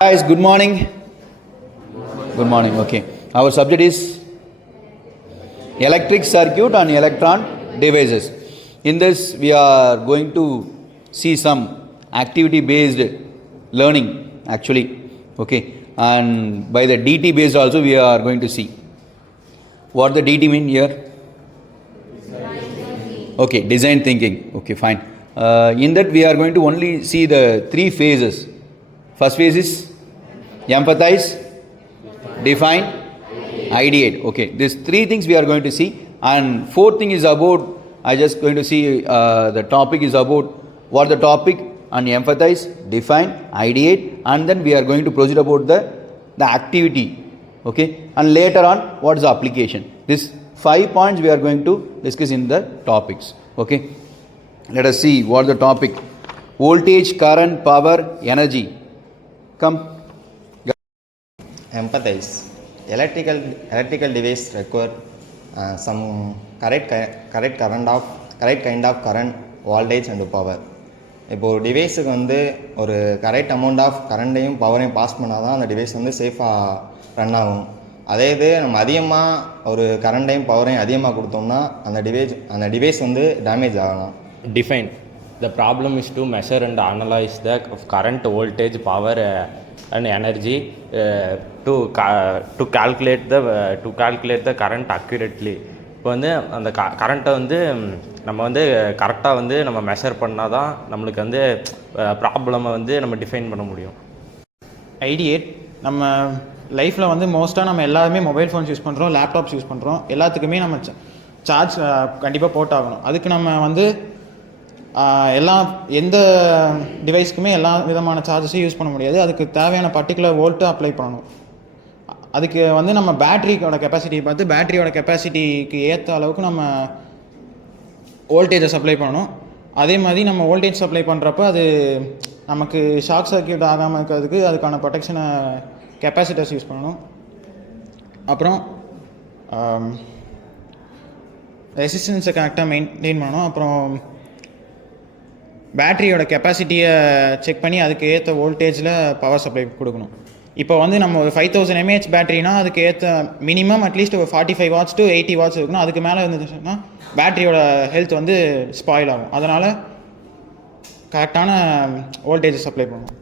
Guys, good morning. Good morning. Okay. Our subject is electric circuit and electron devices. In this, we are going to see some activity based learning actually. Okay. And by the DT based also, we are going to see. What the DT mean here? Okay, design thinking. Okay, fine. In that, we are going to only see the three phases. First phase is empathize, define, ideate. Okay, these three things we are going to see. And fourth thing is about, I just going to see the topic is about what the topic and empathize, define, ideate, and then we are going to proceed about the activity. Okay, and later on what is the application. This 5 points we are going to discuss in the topics. Okay, let us see what the topic. Voltage, current, power, energy. Come. Empathize. Electrical device require some correct kind of current, voltage and power. இப்போ ஒரு டிவைஸுக்கு வந்து ஒரு correct amount of கரண்ட்டையும் பவரையும் pass பண்ணால் தான் அந்த device வந்து சேஃபாக run ஆகும். அதே இது நம்ம அதிகமாக ஒரு கரண்ட்டையும் பவரையும் அதிகமாக கொடுத்தோம்னா அந்த டிவைஸ் வந்து டேமேஜ் ஆகலாம். Define. The problem is to measure and analyze the current, voltage, power and energy to calculate the current accurately. இப்போ வந்து அந்த கரண்ட்டை வந்து நம்ம வந்து கரெக்டாக வந்து நம்ம மெஷர் பண்ணால் தான் நம்மளுக்கு வந்து ப்ராப்ளமை வந்து நம்ம டிஃபைன் பண்ண முடியும். ஐடியேட். நம்ம லைஃப்பில் வந்து மோஸ்ட்டாக நம்ம எல்லாருமே மொபைல் ஃபோன்ஸ் யூஸ் பண்ணுறோம், லேப்டாப்ஸ் யூஸ் பண்ணுறோம். எல்லாத்துக்குமே நம்ம சார்ஜ் கண்டிப்பாக போட்டாகணும். அதுக்கு நம்ம வந்து எந்த டிவைஸ்க்குமே எல்லா விதமான சார்ஜஸையும் யூஸ் பண்ண முடியாது. அதுக்கு தேவையான பர்டிகுலர் வோல்ட்டு அப்ளை பண்ணணும். அதுக்கு வந்து நம்ம பேட்டரியோட கெப்பாசிட்டியை பார்த்து பேட்டரியோட கெப்பாசிட்டிக்கு ஏற்ற அளவுக்கு நம்ம வோல்டேஜை சப்ளை பண்ணணும். அதே மாதிரி நம்ம வோல்டேஜ் சப்ளை பண்ணுறப்ப அது நமக்கு ஷார்ட் சர்க்யூட் ஆகாமல் இருக்கிறதுக்கு அதுக்கான ப்ரொடெக்ஷனை கெப்பாசிட்டர்ஸ் யூஸ் பண்ணணும். அப்புறம் ரெசிஸ்டன்ஸை கரெக்டாக மெயின்டைன் பண்ணணும். அப்புறம் பேட்டரியோட கெப்பாசிட்டியை செக் பண்ணி அதுக்கு ஏற்ற வோல்டேஜில் பவர் சப்ளை கொடுக்கணும். இப்போ வந்து நம்ம ஒரு 5000 mAh பேட்டரினா அதுக்கு ஏற்ற மினிமம் அட்லீஸ்ட் ஒரு 45 watts to 80 watts இருக்கணும். அதுக்கு மேலே இருந்துச்சுன்னா பேட்டரியோட ஹெல்த் வந்து ஸ்பாயில் ஆகும். அதனால் கரெக்டான வோல்டேஜ் சப்ளை பண்ணணும்.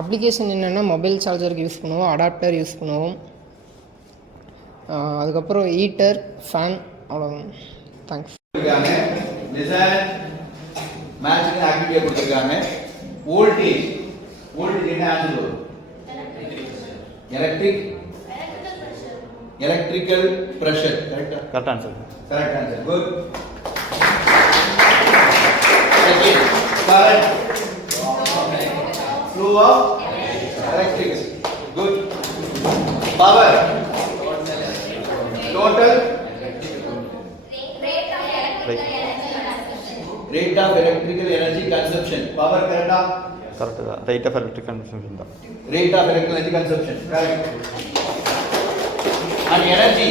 அப்ளிகேஷன் என்னென்னா மொபைல் சார்ஜருக்கு யூஸ் பண்ணுவோம், அடாப்டர் யூஸ் பண்ணுவோம், அதுக்கப்புறம் ஹீட்டர், ஃபேன், அவ்வளோதான். தேங்க்ஸ். மேட்சிங் ஆக்டிவிட்டியை கொடுத்துருக்காங்க. வோல்டேஜ் என்ன ஆன்சர் வரும்? Electrical pressure. Correct answer. Good. Second, current, flow of electrics. Good. Power, total rate of electrical energy consumption. Power correct ah? Correct da. Rate of electrical consumption da. Rate of electrical energy consumption. Correct. And energy.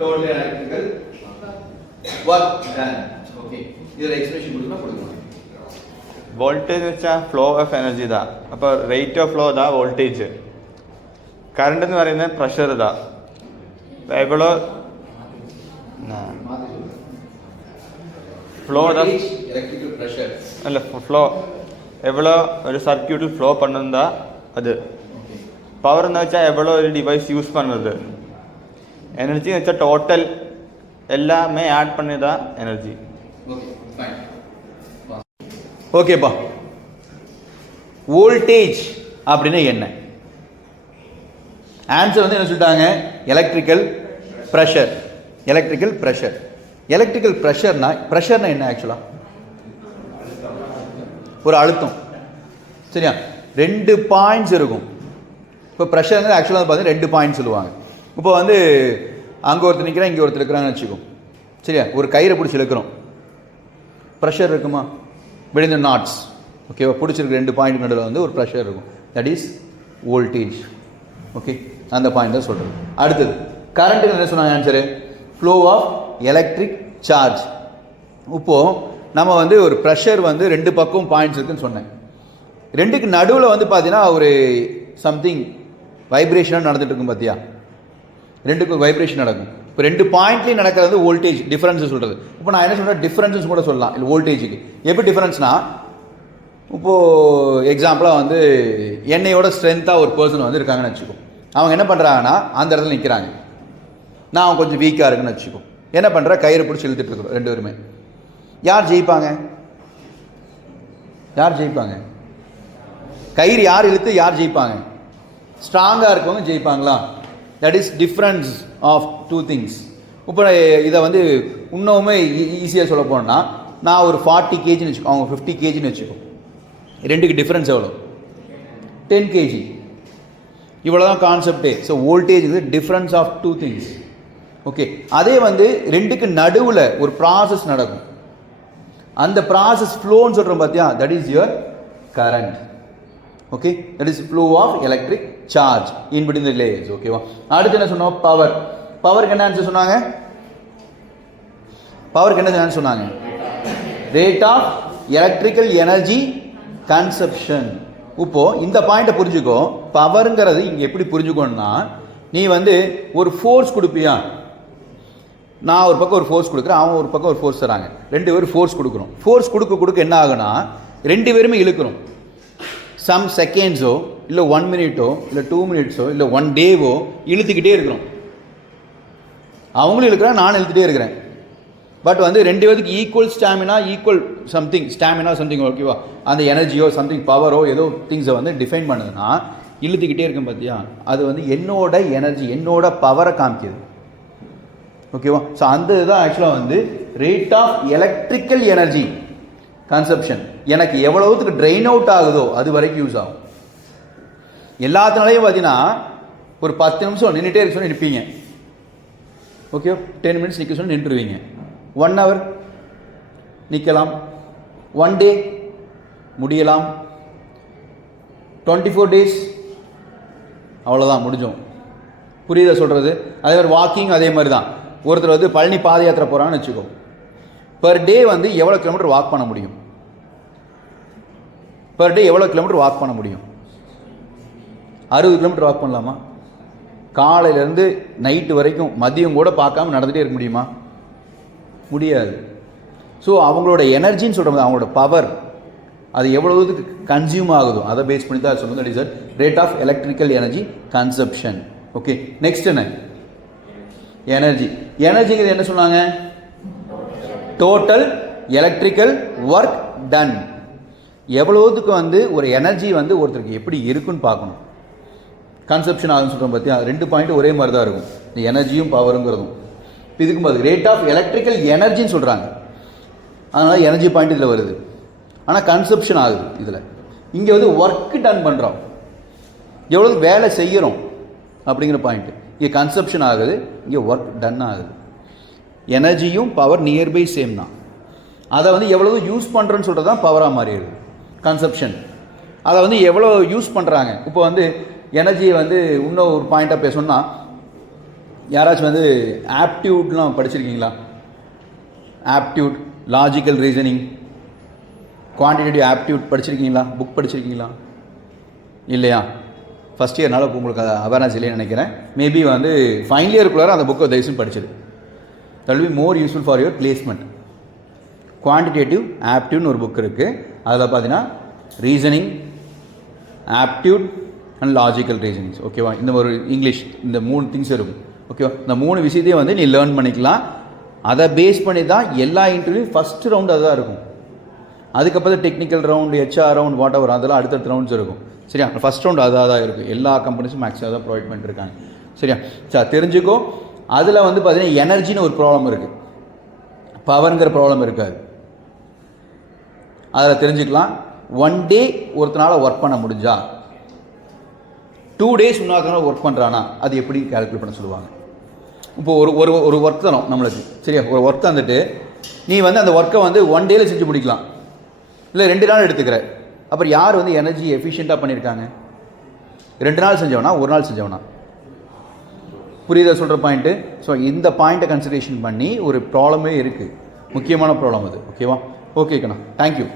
Total electrical work done. Okay. This expression கொடுக்கணும். Voltage വെച്ചാ flow of energy da. அப்ப rate of flow da voltage. Current എന്ന് പറയുന്നത് pressure da. എവ്വളോ flow தான் electrical pressure அல்ல flow எவ்வளோ ஒரு சர்க்யூட்டில் ஃப்ளோ பண்ணுந்தா அது. பவர்னு வச்சால் எவ்வளோ ஒரு டிவைஸ் யூஸ் பண்ணுறது. எனர்ஜின்னு வச்சா டோட்டல் எல்லாமே ஆட் பண்ணி தான் எனர்ஜி. ஓகேப்பா. வோல்டேஜ் அப்படின்னா என்ன? ஆன்சர் வந்து என்ன சொல்லிட்டாங்க? Electrical pressure. Electrical pressure. Electrical ப்ரெஷர்னா என்ன? ஆக்சுவலாக ஒரு அழுத்தம். சரியா? 2 பாயிண்ட்ஸ் இருக்கும். இப்போ ப்ரெஷர்ங்கிறது ஆக்சுவலாக பார்த்தீங்கன்னா 2 பாயிண்ட்ஸ் சொல்லுவாங்க. இப்போ வந்து அங்கே ஒருத்தர் நிற்கிறான், இங்கே ஒருத்தர் இருக்கிறான்னு வச்சுக்கோ. சரியா? ஒரு கயிறை பிடிச்சி இழுக்கிறோம். ப்ரெஷர் இருக்குமா? விழுந்த நாட்ஸ். ஓகேவா? பிடிச்சிருக்க 2 பாயிண்ட் நடுவில் வந்து ஒரு ப்ரெஷர் இருக்கும். That is voltage. ஓகே, அந்த பாயிண்ட் தான் சொல்கிறது. அடுத்தது கரண்ட்டுக்கு என்ன சொன்னாங்க answer? Flow of electric charge. இப்போது நம்ம வந்து ஒரு ப்ரெஷர் வந்து 2 பக்கம் பாயிண்ட்ஸ் இருக்குன்னு சொன்னேன். ரெண்டுக்கு நடுவில் வந்து பார்த்தீங்கன்னா ஒரு சம்திங் வைப்ரேஷனாக நடந்துட்டு இருக்கும் பார்த்தியா, ரெண்டுக்கு வைப்ரேஷன் நடக்கும். இப்போ 2 பாயிண்ட்லேயும் நடக்கிறது வோல்டேஜ் டிஃப்ரென்ஸ் சொல்கிறது. இப்போ நான் என்ன சொல்கிறேன், டிஃப்ரென்ஸஸ் கூட சொல்லலாம் இல்லை வோல்டேஜுக்கு. எப்படி டிஃப்ரென்ஸ்னால், இப்போது எக்ஸாம்பிளாக வந்து என்னையோட ஸ்ட்ரென்த்தாக ஒரு பர்சன் வந்து இருக்காங்கன்னு வச்சுக்கோ. அவங்க என்ன பண்ணுறாங்கன்னா அந்த இடத்துல நிற்கிறாங்க, நான் அவங்க கொஞ்சம் வீக்காக இருக்குன்னு வச்சுக்கோ. என்ன பண்ணுற, கயிறு பிடிச்சி இழுத்துட்டு இருக்கிறோம் 2 பேருமே. யார் ஜெயிப்பாங்க? யார் ஜெயிப்பாங்க? கயிறு யார் இழுத்து யார் ஜெயிப்பாங்க? ஸ்ட்ராங்காக இருக்கவங்க ஜெயிப்பாங்களா? That is difference of 2 things. இப்போ இதை வந்து இன்னுமே ஈஸியாக சொல்ல போனோம்னா, நான் ஒரு 40 கேஜின்னு வச்சுக்கோ, அவங்க 50 கேஜின்னு வச்சுக்கோ. ரெண்டுக்கு டிஃப்ரென்ஸ் எவ்வளோ? 10 கேஜி. இவ்வளோ தான் கான்செப்டே. ஸோ வோல்டேஜ் இது டிஃப்ரென்ஸ் ஆஃப் 2 திங்ஸ். ஓகே, அதே வந்து ரெண்டுக்கு நடுவில் ஒரு ப்ராசஸ் நடக்கும். அந்த ப்ராசஸ் ஃப்ளோன்னு சொல்கிறோம் பார்த்தியா, that is your current. Okay, that is flow of electric charge in between the layers. ஓகேவா? அடுத்து என்ன சொன்னோம், பவர். பவருக்கு என்ன ஆன்சர் சொன்னாங்க? பவருக்கு என்ன ஆன்சர் சொன்னாங்க? Rate of electrical energy consumption. இப்போது இந்த பாயிண்ட்டை புரிஞ்சுக்கோ. பவருங்கிறது இங்கே எப்படி புரிஞ்சுக்கணும்னா, நீ வந்து ஒரு ஃபோர்ஸ் கொடுப்பியா, நான் ஒரு பக்கம் ஒரு ஃபோர்ஸ் கொடுக்குறேன், அவன் ஒரு பக்கம் ஒரு ஃபோர்ஸ் தராங்க, 2 பேரும் ஃபோர்ஸ் கொடுக்குறோம். ஃபோர்ஸ் கொடுக்க என்ன ஆகுனா 2 பேருமே இழுக்கிறோம். சம் செகண்ட்ஸோ இல்லை 1 மினிட்டோ இல்லை 2 மினிட்ஸோ இல்லை 1 டேவோ இழுத்துக்கிட்டே இருக்கிறோம். அவங்களும் இழுக்கிறேன், நானும் இழுத்துகிட்டே இருக்கிறேன். பட் வந்து 2 பேருக்கு equal stamina, equal something stamina something, ஓகேவா? அந்த எனர்ஜியோ சம்திங் பவரோ ஏதோ திங்ஸை வந்து டிஃபைன் பண்ணுதுன்னா இழுத்துக்கிட்டே இருக்கும் பார்த்தியா, அது வந்து என்னோட எனர்ஜி, என்னோட பவரை காமிக்குது. ஓகேவா? ஸோ அந்த இதுதான் ஆக்சுவலாக வந்து rate of electrical energy consumption. எனக்கு எவ்வளவுக்கு ட்ரெயின் அவுட் ஆகுதோ அது வரைக்கும் யூஸ் ஆகும். எல்லாத்தினாலையும் பார்த்தீங்கன்னா ஒரு 10 நிமிஷம் நின்றுட்டே இருக்க சொல்லி நிற்பீங்க. ஓகே, 10 மினிட்ஸ் நிற்க சொல்லி நின்றுருவீங்க. 1 hour நிற்கலாம், 1 day முடியலாம், 24 days அவ்வளோதான், முடிஞ்சோம். புரியுதா சொல்கிறது? அதே மாதிரி வாக்கிங் அதே மாதிரி தான். ஒருத்தர் வந்து பழனி பாத யாத்திரை போகிறான்னு வச்சுக்கோ, பர் டே வந்து எவ்வளோ கிலோமீட்டர் வாக் பண்ண முடியும்? பர் டே எவ்வளோ கிலோமீட்டர் வாக் பண்ண முடியும்? 60 கிலோமீட்டர் வாக் பண்ணலாமா? காலையிலேருந்து நைட்டு வரைக்கும் மதியம் கூட பார்க்காம நடந்துகிட்டே இருக்க முடியுமா? முடியாது. ஸோ அவங்களோட எனர்ஜின்னு சொல்கிறது, அவங்களோட பவர், அது எவ்வளோதுக்கு கன்சியூம் ஆகுதோ அதை பேஸ் பண்ணி தான் சொல்லுங்கள். That is rate of electrical energy consumption. Okay, next என்ன? எனர்ஜி. எனர்ஜிங்கிறது என்ன சொன்னாங்க? Total electrical work done. எவ்வளோதுக்கு வந்து ஒரு எனர்ஜி வந்து ஒருத்தருக்கு எப்படி இருக்குன்னு பார்க்கணும். கன்சப்ஷன் ஆகுதுன்னு சொல்கிறோம் பார்த்தியா, 2 பாயிண்ட் ஒரே மாதிரி தான் இருக்கும், இந்த எனர்ஜியும் பவருங்கிறதும். இப்போ இதுக்கு பார்த்து ரேட் ஆஃப் எலக்ட்ரிக்கல் எனர்ஜின்னு சொல்கிறாங்க, அதனால் எனர்ஜி பாயிண்ட் இதில் வருது. ஆனால் கன்சப்ஷன் ஆகுது இதில். இங்கே வந்து ஒர்க்கு டன் பண்ணுறோம், எவ்வளோ வேலை செய்கிறோம் அப்படிங்கிற பாயிண்ட்டு. இங்கே கன்சப்ஷன் ஆகுது, இங்கே ஒர்க் டன் ஆகுது. எனர்ஜியும் பவர் நியர்பை சேம் தான். அதை வந்து எவ்வளோ யூஸ் பண்ணுறோன்னு சொல்கிறது தான் பவராக மாறிடுது கன்சப்ஷன். அதை வந்து எவ்வளோ யூஸ் பண்ணுறாங்க. இப்போ வந்து எனர்ஜியை வந்து இன்னும் ஒரு பாயிண்ட்டாக பேசணும்னா, யாராச்சும் வந்து ஆப்டியூட்லாம் படிச்சிருக்கீங்களா? Aptitude, logical reasoning, quantitative aptitude படிச்சிருக்கீங்களா? புக் படிச்சிருக்கீங்களா? இல்லையா? ஃபஸ்ட் இயர்னால உங்களுக்கு அவேர்னஸ் இல்லைன்னு நினைக்கிறேன். மேபி வந்து ஃபைனல் இயருக்குள்ளார அந்த புக்கை தயவுசெய்து படிச்சிரு. That will be more useful for your placement. Quantitative ஆப்டியூட்னு ஒரு புக் இருக்குது. அதில் பார்த்தீங்கன்னா reasoning, aptitude and logical reasonings. ஓகேவா? இந்த ஒரு இங்கிலீஷ், இந்த 3 திங்ஸ் இருக்கும். ஓகேவா? இந்த 3 விஷயத்தையும் வந்து நீ லேர்ன் பண்ணிக்கலாம். அதை பேஸ் பண்ணி தான் எல்லா இன்டர்வியூ ஃபஸ்ட்டு ரவுண்டு அதுதான் இருக்கும். அதுக்கப்புறம் technical round, HR round, whatever, அதெல்லாம் அடுத்தடுத்த ரவுண்ட்ஸ் இருக்கும். சரியா? ஃபஸ்ட் ரவுண்டு அதாக தான் இருக்குது. எல்லா கம்பெனிஸும் மேக்ஸிமம் தான் ப்ரொவைட் பண்ணிட்டுருக்காங்க. சரியா? சார் தெரிஞ்சுக்கோ. அதில் வந்து பார்த்தீங்கன்னா எனர்ஜின்னு ஒரு ப்ராப்ளம் இருக்குது, பவருங்கிற ப்ராப்ளம் இருக்காது. அதில் தெரிஞ்சுக்கலாம். 1 டே ஒருத்தனால் ஒர்க் பண்ண முடிஞ்சா, 2 days இன்னொருத்தனால ஒர்க் பண்ணுறானா, அது எப்படி கால்குலேட் பண்ண சொல்லுவாங்க. இப்போது ஒரு ஒரு ஒர்க் தரோம் நம்மளுக்கு. சரியா? ஒரு ஒர்க் தந்துட்டு நீ வந்து அந்த ஒர்க்கை வந்து 1 டேயில் செஞ்சு முடிக்கலாம், இல்லை 2 நாள் எடுத்துக்கிற. அப்புறம் யார் வந்து எனர்ஜி எஃபிஷியண்ட்டாக பண்ணியிருக்காங்க? 2 நாள் செஞ்சவனா, 1 நாள் செஞ்சவனா? புரியுதா சொல்கிற பாயிண்ட்டு? ஸோ இந்த பாயிண்ட்டை கன்சிடரேஷன் பண்ணி ஒரு ப்ராப்ளமே இருக்குது, முக்கியமான ப்ராப்ளம் அது. ஓகேவா? ஓகே கண்ணா, தேங்க்யூ.